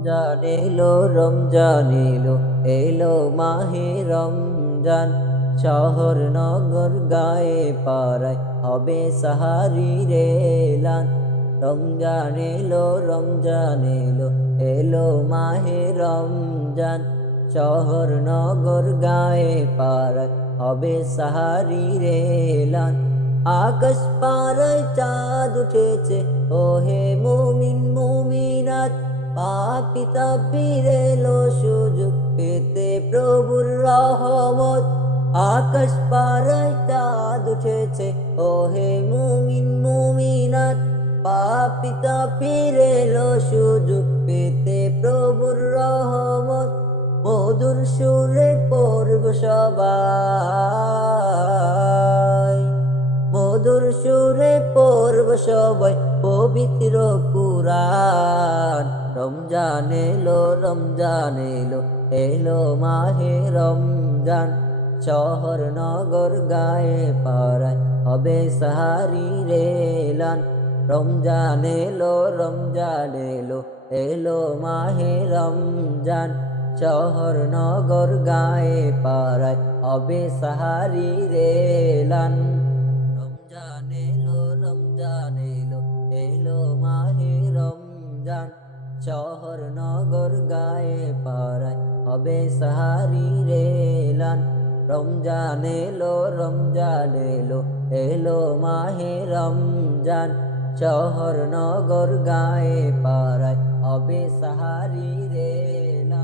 রমজান এলো রমজান এলো এলো মাহে রমজান শহর নগর গায়ে পাড়ায় হবে সাহারি রেলান রমজান এলো রমজান এলো এলো মাহে রমজান শহর নগর গায়ে পাড়ায় হবে সাহারি রেলান আকাশ পাড়ায় চাঁদ উঠেছে ও হে মুমিন মুমিনাত পাপী তাপির এলো সুযোগ পেতে প্রভুর রহমত আকাশ পাড়ায় চাঁদ উঠেছে ও হে মুমিন মুমিনাত পাপী তাপির এলো সুযোগ পেতে প্রভুর রহমত মধুর সুরে পড়ব সবাই মধুর সুরে পড়ব সবাই পবিত্র কুরআন রমজান এলো রমজান এলো এলো মাহে রমজান শহর নগর গায়ে পাড়ায় হবে সাহারি রেলান রমজান এলো রমজান এলো এলো মাহে রমজান শহর নগর গায়ে পাড়ায় হবে সাহারি রেলান রমজান এলো রমজান এলো এলো মাহে রমজান শহর নগর গায়ে পাড়ায় হবে সাহারি রেলান রমজান এলো রমজান এলো এলো মাহে রমজান শহর নগর গায়ে পাড়ায় হবে সাহারি রেলান।